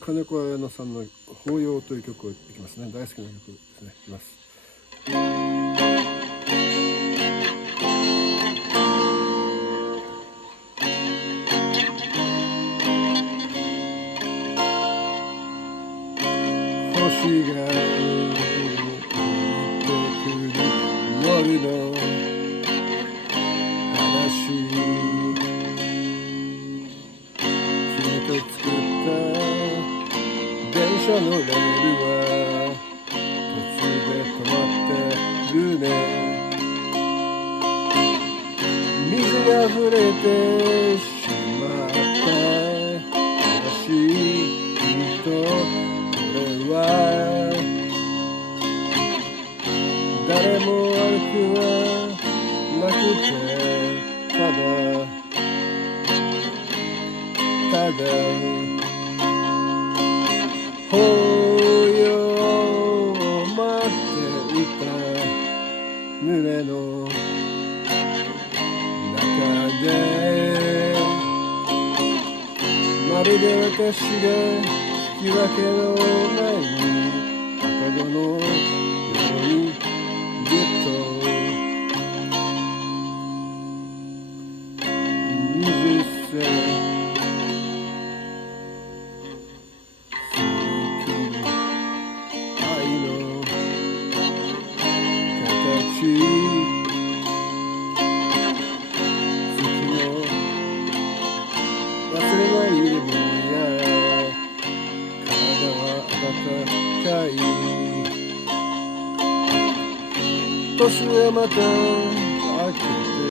金子彩乃さんの法要という曲をいきますね。大好きな曲ですね。いきます。星が降ってくる夜の話、君と作った電車のレールは途中で止まってるね。水が溢れてしまった悲しいと俺は誰も悪くはなくてただ抱擁を待っていた胸の中でまるで私が引き分けのない赤子のようにずっと20歳忘れないでもや体は温かい年はまた